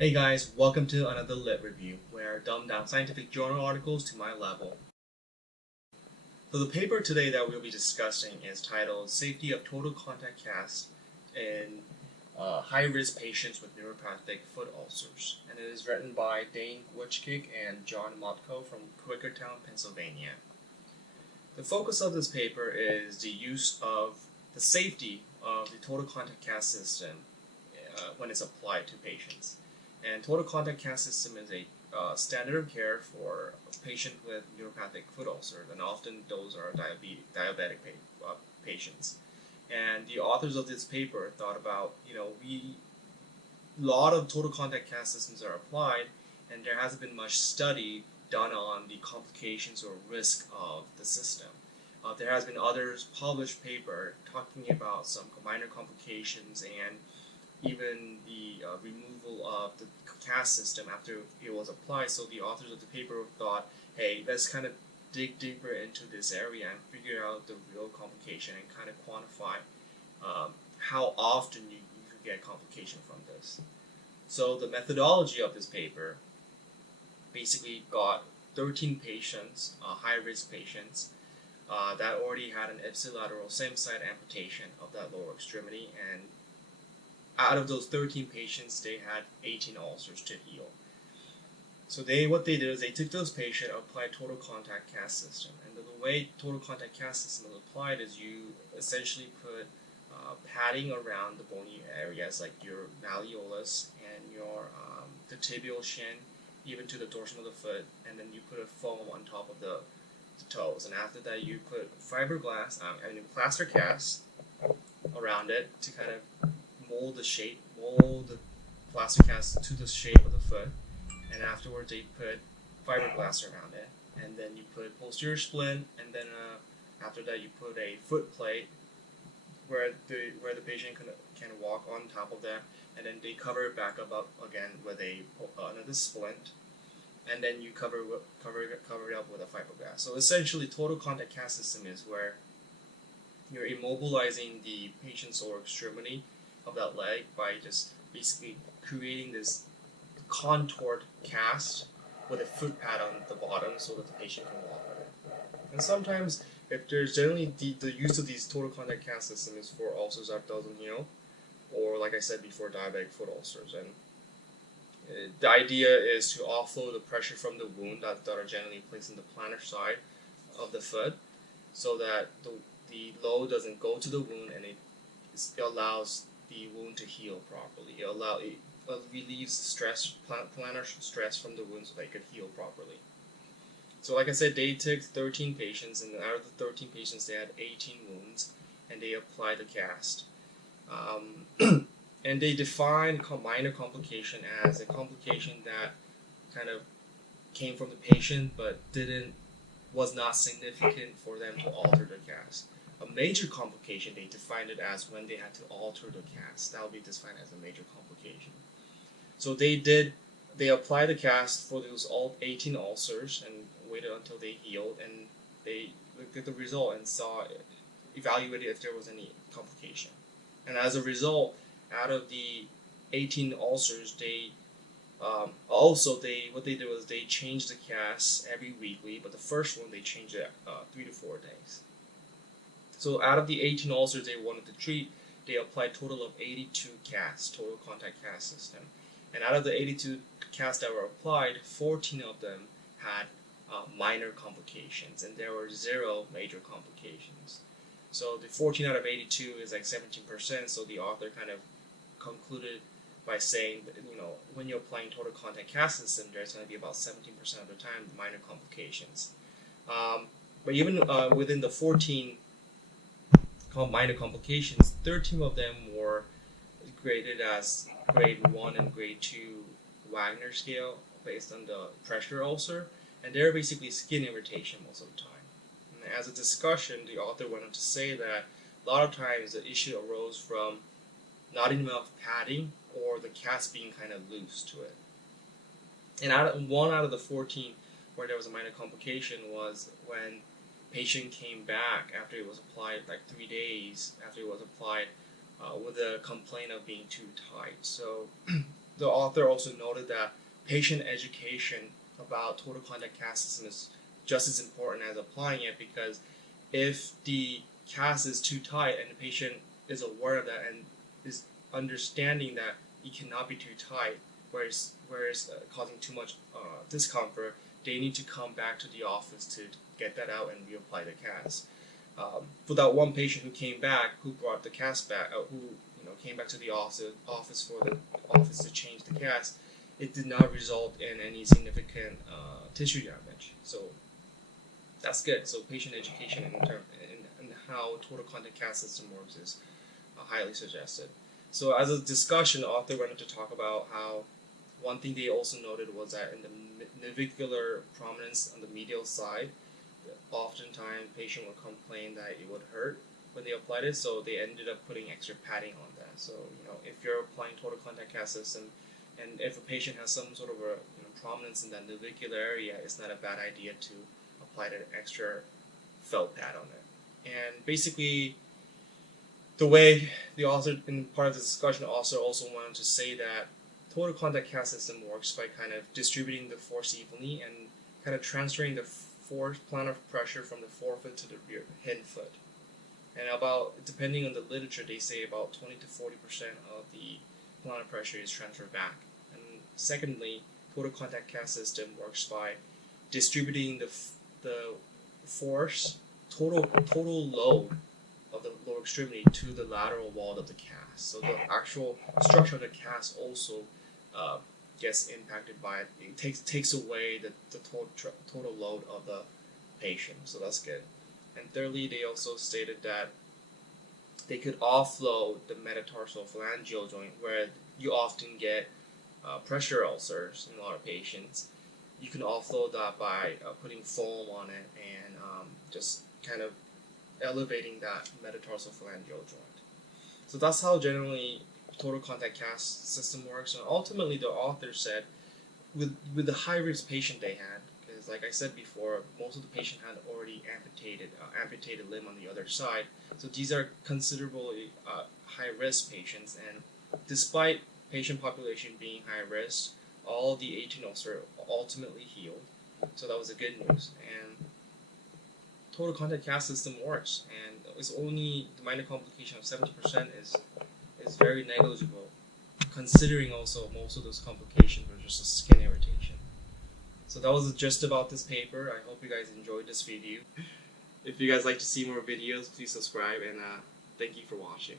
Hey guys, welcome to another Lit Review, where I dumb down scientific journal articles to my level. So the paper today that we'll be discussing is titled Safety of Total Contact Cast in High-Risk Patients with Neuropathic Foot Ulcers, and it is written by Dane, Wukich, and John Motko from Quakertown, Pennsylvania. The focus of this paper is the use of the safety of the total contact cast system when it's applied to patients. And total contact cast system is a standard of care for a patient with neuropathic foot ulcers, and often those are diabetic patients. And the authors of this paper thought about, a lot of total contact cast systems are applied, and there hasn't been much study done on the complications or risk of the system. There has been others published paper talking about some minor complications and even the removal of the cast system after it was applied. So the authors of the paper thought, hey, let's kind of dig deeper into this area and figure out the real complication and kind of quantify how often you could get complication from this. So the methodology of this paper basically got 13 patients, high-risk patients, that already had an ipsilateral same-side amputation of that lower extremity, and out of those 13 patients, they had 18 ulcers to heal. So what they did is they took those patients, applied total contact cast system, and the way total contact cast system is applied is you essentially put padding around the bony areas like your malleolus and your the tibial shin, even to the dorsum of the foot, and then you put a foam on top of the toes, and after that you put fiberglass, plaster cast around it to kind of mold the plaster cast to the shape of the foot, and afterwards they put fiberglass around it, and then you put posterior splint, and then after that you put a foot plate where the patient can walk on top of that, and then they cover it back up again with another splint, and then you cover it up with a fiberglass. So essentially, total contact cast system is where you're immobilizing the patient's lower extremity of that leg by just basically creating this contoured cast with a foot pad on the bottom so that the patient can walk on it. And sometimes, if there's generally the use of these total contact cast system is for ulcers that doesn't heal, or like I said before, diabetic foot ulcers. And the idea is to offload the pressure from the wound that are generally placed in the plantar side of the foot, so that the load doesn't go to the wound, and it allows the wound to heal properly. It relieves stress, plantar stress from the wound so that it could heal properly. So like I said, they took 13 patients, and out of the 13 patients, they had 18 wounds, and they applied the cast. And they defined minor complication as a complication that kind of came from the patient but was not significant for them to alter the cast. A major complication, they defined it as when they had to alter the cast. That would be defined as a major complication. So they applied the cast for those 18 ulcers and waited until they healed, and they looked at the result and evaluated if there was any complication. And as a result, out of the 18 ulcers, what they did was they changed the cast every weekly, but the first one they changed it 3 to 4 days. So out of the 18 ulcers they wanted to treat, they applied a total of 82 casts, total contact cast system. And out of the 82 casts that were applied, 14 of them had minor complications, and there were 0 major complications. So the 14 out of 82 is like 17%, so the author kind of concluded by saying that, when you're applying total contact cast system, there's going to be about 17% of the time minor complications. But even within the 14 minor complications, 13 of them were graded as grade 1 and grade 2 Wagner scale based on the pressure ulcer, and they're basically skin irritation most of the time. And as a discussion, the author went on to say that a lot of times the issue arose from not enough padding or the cast being kind of loose to it. And one out of the 14 where there was a minor complication was when patient came back after it was applied, like 3 days after it was applied, with a complaint of being too tight. So the author also noted that patient education about total contact cast system is just as important as applying it, because if the cast is too tight and the patient is aware of that and is understanding that it cannot be too tight, whereas causing too much discomfort, they need to come back to the office to get that out and reapply the cast. For that one patient who came back, who brought the cast back, who came back to the office for the office to change the cast, it did not result in any significant tissue damage. So that's good. So patient education in how total contact cast system works is highly suggested. So as a discussion, the author went on to talk about how one thing they also noted was that in the navicular prominence on the medial side, oftentimes patient would complain that it would hurt when they applied it, so they ended up putting extra padding on that. So if you're applying total contact cast system, and if a patient has some sort of a prominence in that navicular area, it's not a bad idea to apply that extra felt pad on it. And basically, the way the author, in part of the discussion, also wanted to say that total contact cast system works by kind of distributing the force evenly and kind of transferring the plantar pressure from the forefoot to the rear hindfoot. And about, depending on the literature, they say about 20 to 40% of the plantar pressure is transferred back. And secondly, total contact cast system works by distributing the force, total load of the lower extremity to the lateral wall of the cast. So the actual structure of the cast also gets impacted by it. It takes away the total load of the patient. So that's good. And thirdly, they also stated that they could offload the metatarsal phalangeal joint, where you often get pressure ulcers in a lot of patients. You can offload that by putting foam on it and just kind of elevating that metatarsal phalangeal joint. So that's how generally total contact cast system works. And ultimately, the author said, with the high-risk patient they had, because like I said before, most of the patient had already amputated limb on the other side. So these are considerably high-risk patients, and despite patient population being high-risk, all the 18 ulcers ultimately healed. So that was a good news. And total contact cast system works, and it's only the minor complication of 70% is very negligible, considering also most of those complications were just a skin irritation. So that was the gist about this paper. I hope you guys enjoyed this video. If you guys like to see more videos, please subscribe, and thank you for watching.